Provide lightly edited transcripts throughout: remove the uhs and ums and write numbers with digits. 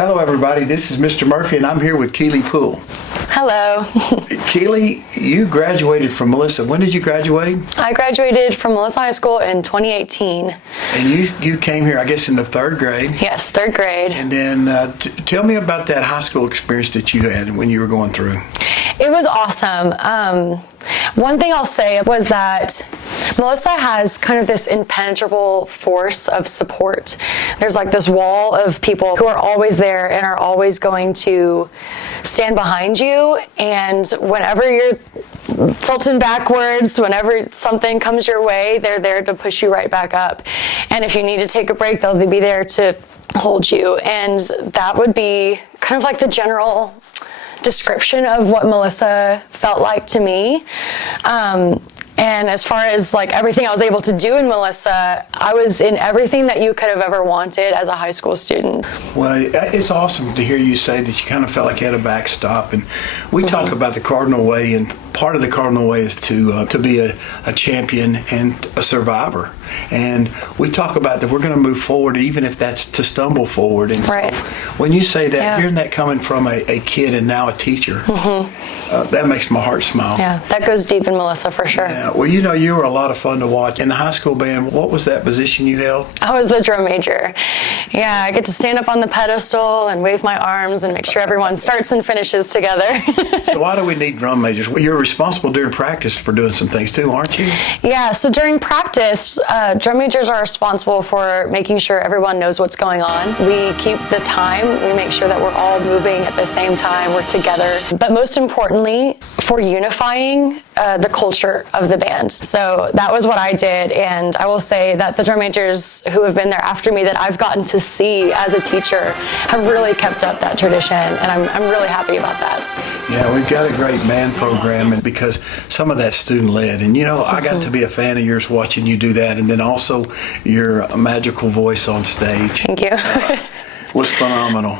Hello everybody, this is Mr. Murphy and I'm here with Kealey Poole. Hello. Kealey, you graduated from Melissa. When did you graduate? I graduated from Melissa High School in 2018. And you came here, I guess, in the third grade. Yes, third grade. And then tell me about that high school experience that you had when you were going through. It was awesome. One thing I'll say was that Melissa has kind of this impenetrable force of support. There's like this wall of people who are always there and are always going to stand behind you, and whenever you're tilting backwards, whenever something comes your way, they're there to push you right back up. And if you need to take a break, they'll be there to hold you. And that would be kind of like the general description of what Melissa felt like to me. And as far as like everything I was able to do in Melissa, I was in everything that you could have ever wanted as a high school student. Well, it's awesome to hear you say that you kind of felt like you had a backstop. And we talk about the Cardinal Way, and part of the Cardinal Way is to be a champion and a survivor. And we talk about that we're going to move forward, even if that's to stumble forward. And right. So when you say that, hearing that coming from a kid and now a teacher, that makes my heart smile. Yeah, that goes deep in Melissa for sure. Yeah. Well, you know, you were a lot of fun to watch. In the high school band, what was that position you held? I was the drum major. Yeah, I get to stand up on the pedestal and wave my arms and make sure everyone starts and finishes together. So why do we need drum majors? Well, you're responsible during practice for doing some things too, aren't you? Yeah, so during practice, drum majors are responsible for making sure everyone knows what's going on. We keep the time. We make sure that we're all moving at the same time. We're together. But most importantly, for unifying the culture of the band. So that was what I did. And I will say that the drum majors who have been there after me that I've gotten to see as a teacher have really kept up that tradition. And I'm really happy about that. Yeah, we've got a great band program, and because some of that's student-led. And, you know, I got to be a fan of yours watching you do that, and then also your magical voice on stage. Thank you. Was phenomenal.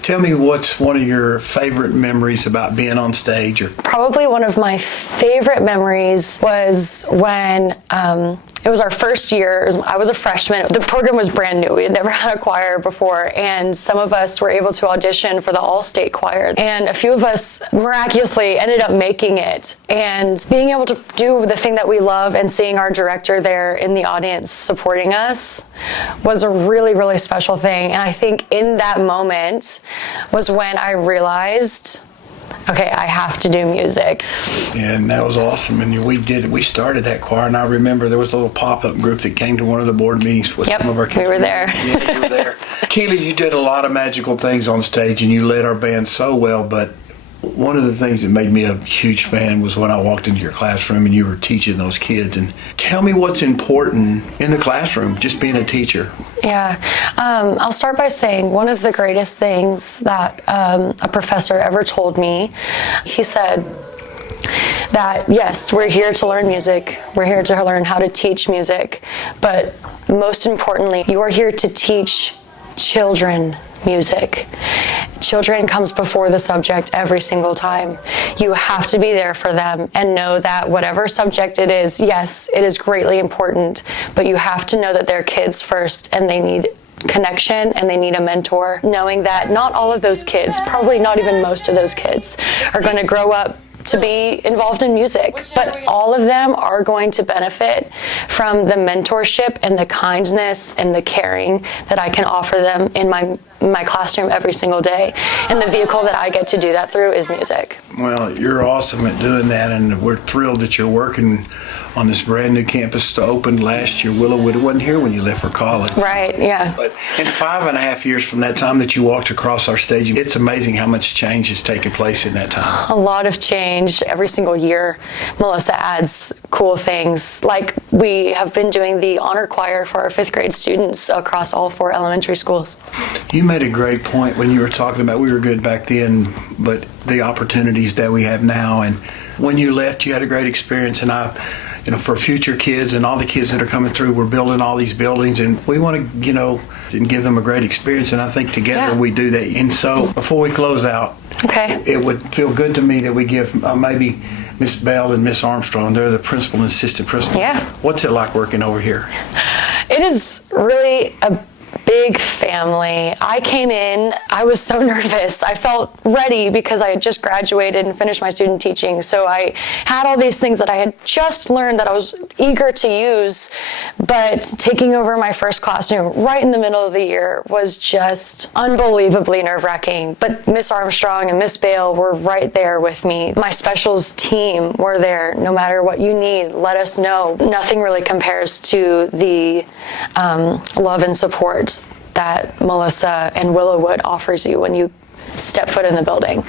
Tell me what's one of your favorite memories about being on stage? Probably one of my favorite memories was when it was our first year. I was a freshman. The program was brand new. We had never had a choir before, and some of us were able to audition for the all-state choir. And a few of us miraculously ended up making it. And being able to do the thing that we love and seeing our director there in the audience supporting us was a really, really special thing. And I think in that moment was when I realized, okay, I have to do music. And that was awesome. And we started that choir, and I remember there was a little pop-up group that came to one of the board meetings with some of our kids. We were there. Yeah, you were there. Kealey, you did a lot of magical things on stage, and you led our band so well, but one of the things that made me a huge fan was when I walked into your classroom and you were teaching those kids. And tell me what's important in the classroom, just being a teacher. Yeah, I'll start by saying one of the greatest things that a professor ever told me, he said that yes, we're here to learn music, we're here to learn how to teach music, but most importantly, you are here to teach children music. Children comes before the subject every single time. You have to be there for them and know that whatever subject it is, yes, it is greatly important, but you have to know that they're kids first and they need connection and they need a mentor, knowing that not all of those kids, probably not even most of those kids, are going to grow up to be involved in music, but all of them are going to benefit from the mentorship and the kindness and the caring that I can offer them in my classroom every single day. And the vehicle that I get to do that through is music. Well, you're awesome at doing that, and we're thrilled that you're working on this brand new campus to open last year. Willow wasn't here when you left for college. Right, yeah. But in 5.5 years from that time that you walked across our stage, it's amazing how much change has taken place in that time. A lot of change. Every single year, Melissa adds cool things. Like we have been doing the honor choir for our 5th grade students across all 4 elementary schools. You made a great point when you were talking about we were good back then, but the opportunities that we have now. And when you left, you had a great experience, and for future kids and all the kids that are coming through, we're building all these buildings, and we want to, and give them a great experience. And I think together we do that. And so before we close out, it would feel good to me that we give maybe Miss Bell and Miss Armstrong, they're the principal and assistant principal. Yeah. What's it like working over here? It is really big family. I came in, I was so nervous. I felt ready because I had just graduated and finished my student teaching. So I had all these things that I had just learned that I was eager to use, but taking over my first classroom right in the middle of the year was just unbelievably nerve-wracking. But Miss Armstrong and Miss Bale were right there with me. My specials team were there. No matter what you need, let us know. Nothing really compares to the love and support that Melissa and Willowwood offers you when you step foot in the building.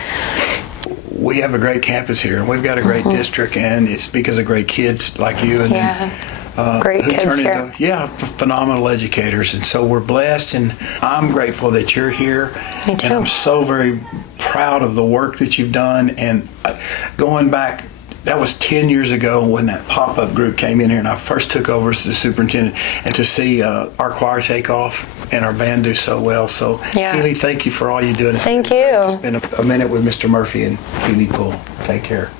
We have a great campus here, and we've got a great district, and it's because of great kids like you and great who kids turn here. into phenomenal educators. And so we're blessed, and I'm grateful that you're here. Me too. And I'm so very proud of the work that you've done. And going back, that was 10 years ago when that pop-up group came in here and I first took over as the superintendent, and to see our choir take off and our band do so well. So, Kealey, thank you for all you do. Thank you. It's been a minute with Mr. Murphy and Kealey Poole. Take care.